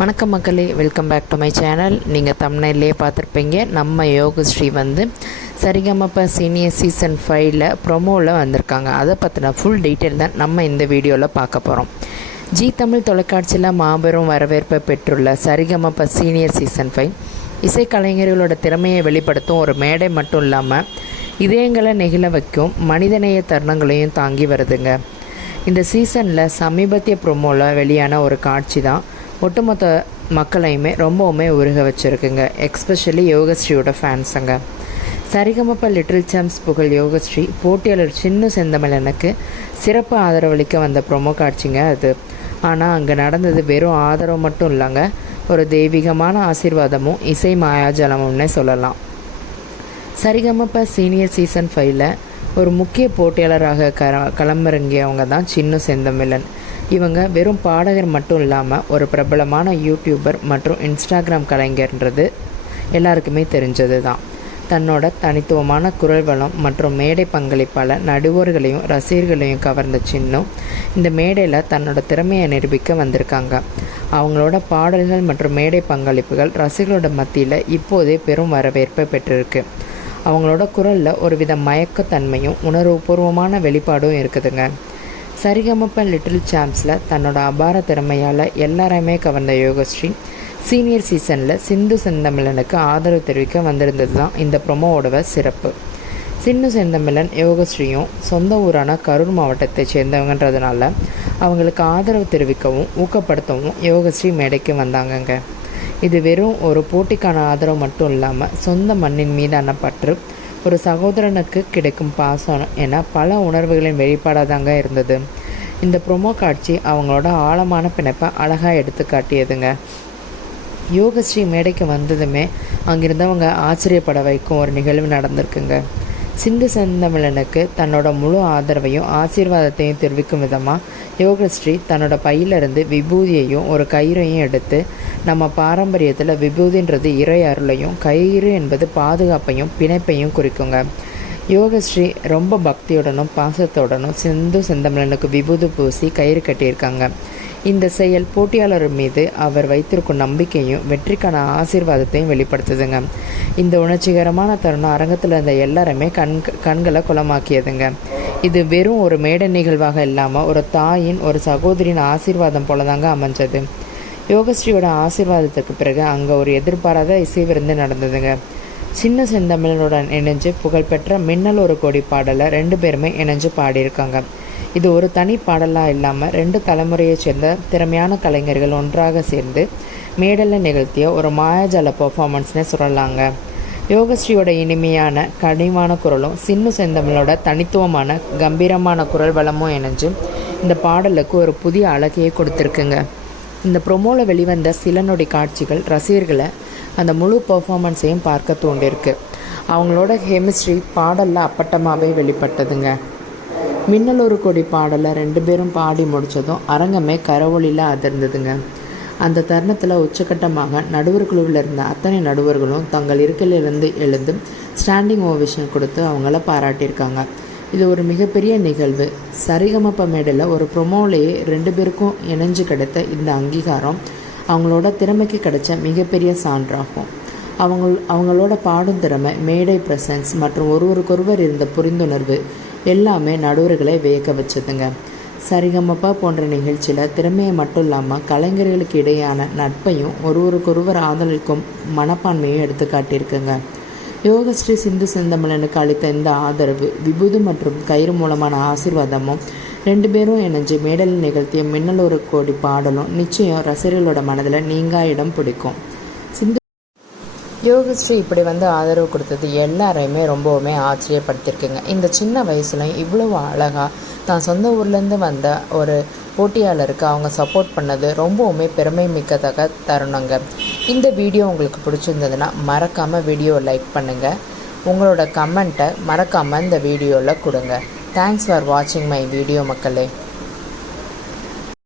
வணக்கம் மக்களே, welcome back to my channel. நீங்கள் தமிழ்நிலையே பார்த்துருப்பீங்க. நம்ம யோகஸ்ரீ சரிகமப சீனியர் சீசன் 5ல் ப்ரொமோவில் வந்திருக்காங்க. அதை பற்றின ஃபுல் டீட்டெயில் தான் நம்ம இந்த வீடியோவில் பார்க்க போகிறோம். ஜி தமிழ் தொலைக்காட்சியில் மாபெரும் வரவேற்பை பெற்றுள்ள சரிகமப சீனியர் சீசன் 5 இசைக்கலைஞர்களோட திறமையை வெளிப்படுத்தும் ஒரு மேடை மட்டும் இல்லாமல் இதயங்களை நெகிழ வைக்கும் மனிதநேய தருணங்களையும் தாங்கி வருதுங்க. இந்த சீசனில் சமீபத்திய ப்ரொமோவில் வெளியான ஒரு காட்சி தான் ஒட்டுமொத்த மக்களையுமே ரொம்பவுமே உருக வச்சுருக்குங்க. எக்ஸ்பெஷலி யோகஸ்ரீயோட ஃபேன்ஸுங்க. சரிகமப லிட்டில் சாம்ஸ் புகழ் யோகஸ்ரீ போட்டியாளர் சின்ன செந்தமிழனுக்கு சிறப்பு ஆதரவளிக்க வந்த ப்ரொமோ காட்சிங்க அது. ஆனால் அங்கே நடந்தது வெறும் ஆதரவு மட்டும் இல்லைங்க, ஒரு தெய்வீகமான ஆசீர்வாதமும் இசை மாயாஜலமும்னே சொல்லலாம். சரிகமப சீனியர் சீசன் 5ல் ஒரு முக்கிய போட்டியாளராக களமிறங்கியவங்க தான் சின்ன செந்தமிழன். இவங்க வெறும் பாடகர் மட்டும் இல்லாமல் ஒரு பிரபலமான யூடியூபர் மற்றும் இன்ஸ்டாகிராம் கலைஞர்ன்றது எல்லாருக்குமே தெரிஞ்சது தான். தன்னோட தனித்துவமான குரல் வளம் மற்றும் மேடை பங்களிப்பால் நடுவர்களையும் ரசிகர்களையும் கவர்ந்த சின்னம் இந்த மேடையில் தன்னோட திறமையை நிரூபிக்க வந்திருக்காங்க. அவங்களோட பாடல்கள் மற்றும் மேடை பங்களிப்புகள் ரசிகர்களோட மத்தியில் இப்போதே பெரும் வரவேற்பை பெற்றிருக்கு. அவங்களோட குரலில் ஒரு வித மயக்கத்தன்மையும் உணர்வுபூர்வமான வெளிப்பாடும் இருக்குதுங்க. சரிகமப லிட்டில் சாம்ஸில் தன்னோட அபார திறமையால் எல்லாரையுமே கவர்ந்த யோகஸ்ரீ சீனியர் சீசனில் சிந்து செந்தமிழனுக்கு ஆதரவு தெரிவிக்க வந்திருந்தது தான் இந்த ப்ரொமோவோட சிறப்பு. சிந்து செந்தமிழன் யோகஸ்ரீயும் சொந்த ஊரான கரூர் மாவட்டத்தை சேர்ந்தவங்கன்றதுனால அவங்களுக்கு ஆதரவு தெரிவிக்கவும் ஊக்கப்படுத்தவும் யோகஸ்ரீ மேடைக்கு வந்தாங்கங்க. இது வெறும் ஒரு போட்டிக்கான ஆதரவு மட்டும் இல்லாமல் சொந்த மண்ணின் மீதான பற்று, ஒரு சகோதரனுக்கு கிடைக்கும் பாசம் என பல உணர்வுகளின் வெளிப்பாடாக தாங்க இருந்தது. இந்த ப்ரொமோ காட்சி அவங்களோட ஆழமான பிணைப்பை அழகாக எடுத்து காட்டியதுங்க. யோகஸ்ரீ மேடைக்கு வந்ததுமே அங்கிருந்தவங்க ஆச்சரியப்பட வைக்கும் ஒரு நிகழ்வு நடந்திருக்குங்க. சிந்து செந்தமிழனுக்கு தன்னோட முழு ஆதரவையும் ஆசீர்வாதத்தையும் தெரிவிக்கும் விதமாக யோகஸ்ரீ தன்னோட பையிலிருந்து விபூதியையும் ஒரு கயிறையும் எடுத்து, நம்ம பாரம்பரியத்தில் விபூதின்றது இறை அருளையும் கயிறு என்பது பாதுகாப்பையும் பிணைப்பையும் குறிக்குங்க. யோகஸ்ரீ ரொம்ப பக்தியுடனும் பாசத்துடனும் சிந்து செந்தமிழனுக்கு விபூதி பூசி கயிறு கட்டியிருக்காங்க. இந்த செயல் போட்டியாளர் மீது அவர் வைத்திருக்கும் நம்பிக்கையும் வெற்றிக்கான ஆசீர்வாதத்தையும் வெளிப்படுத்துதுங்க. இந்த உணர்ச்சிகரமான தருணம் அரங்கத்தில் இருந்த எல்லாருமே கண்களை குளமாக்கியதுங்க. இது வெறும் ஒரு மேடை நிகழ்வாக இல்லாமல் ஒரு தாயின் ஒரு சகோதரின் ஆசீர்வாதம் போல தாங்க அமைஞ்சது. யோகஸ்ரீயோட ஆசீர்வாதத்துக்கு பிறகு அங்கே ஒரு எதிர்பாராத இசை விருந்து நடந்ததுங்க. சின்ன செந்தமிழனுடன் இணைஞ்சு புகழ்பெற்ற மின்னல் ஒரு கோடி பாடலை 2 பேருமே இணைஞ்சு பாடியிருக்காங்க. இது ஒரு தனி பாடலாக இல்லாமல் 2 தலைமுறையைச் சேர்ந்த திறமையான கலைஞர்கள் ஒன்றாக சேர்ந்து மேடலில் நிகழ்த்திய ஒரு மாயாஜால பர்ஃபார்மன்ஸ்னே சொல்லலாங்க. யோகஸ்ரீயோட இனிமையான கனிவான குரலும் சின்னு செந்தமிழோட தனித்துவமான கம்பீரமான குரல் வளமும் இணைஞ்சு இந்த பாடலுக்கு ஒரு புதிய அழகையே கொடுத்துருக்குங்க. இந்த ப்ரொமோவில் வெளிவந்த சில நொடி காட்சிகள் ரசிகர்களை அந்த முழு பர்ஃபார்மன்ஸையும் பார்க்க தூண்டிருக்கு. அவங்களோட கெமிஸ்ட்ரி பாடலில் அப்பட்டமாகவே வெளிப்பட்டதுங்க. மின்னல் ஒரு கோடி பாடலை 2 பேரும் பாடி முடித்ததும் அரங்கமே கரவொலியில் அதிர்ந்ததுங்க. அந்த தருணத்தில் உச்சக்கட்டமாக நடுவர் குழுவில் இருந்த அத்தனை நடுவர்களும் தங்கள் இருக்கையிலிருந்து எழுந்து ஸ்டாண்டிங் ஓவேஷன் கொடுத்து அவங்கள பாராட்டியிருக்காங்க. இது ஒரு மிகப்பெரிய நிகழ்வு. சரிகமப மேடையில் ஒரு ப்ரொமோலேயே 2 பேருக்கும் இணைஞ்சு கிடைத்த இந்த அங்கீகாரம் அவங்களோட திறமைக்கு கிடைச்ச மிகப்பெரிய சான்றாகும். அவங்களோட பாடும் திறமை, மேடை ப்ரெசன்ஸ் மற்றும் ஒருவருக்கொருவர் இருந்த புரிந்துணர்வு எல்லாமே நடுவர்களை வியக்க வச்சதுங்க. சரிகமப போன்ற நிகழ்ச்சியில் திறமையை மட்டும் இல்லாமல் கலைஞர்களுக்கு இடையான நட்பையும் ஒருவருக்கொருவர் ஆதரவிக்கும் மனப்பான்மையும் எடுத்து காட்டியிருக்குங்க. யோகஸ்ரீ சிந்து செந்தமிழனுக்கு அளித்த இந்த ஆதரவு, விபூதி மற்றும் கயிறு மூலமான ஆசீர்வாதமும் 2 பேரும் இணைஞ்சு மேடலில் நிகழ்த்திய மின்னல் ஒரு கோடி பாடலும் நிச்சயம் ரசிகர்களோட மனதில் நீங்கா இடம் பிடிக்கும். யோகஸ்ரீ இப்படி ஆதரவு கொடுத்தது எல்லாரையுமே ரொம்பவுமே ஆச்சரியப்படுத்தியிருக்குங்க. இந்த சின்ன வயசுலையும் இவ்வளவு அழகாக தான் சொந்த ஊர்லேருந்து வந்த ஒரு போட்டியாளருக்கு அவங்க சப்போர்ட் பண்ணது ரொம்பவுமே பெருமை மிக்கதாக தருணங்க. இந்த வீடியோ உங்களுக்கு பிடிச்சிருந்ததுன்னா மறக்காமல் வீடியோவை லைக் பண்ணுங்கள். உங்களோட கமெண்ட்டை மறக்காமல் இந்த வீடியோவில் கொடுங்க. தேங்க்ஸ் ஃபார் வாட்சிங் மை வீடியோ மக்களே.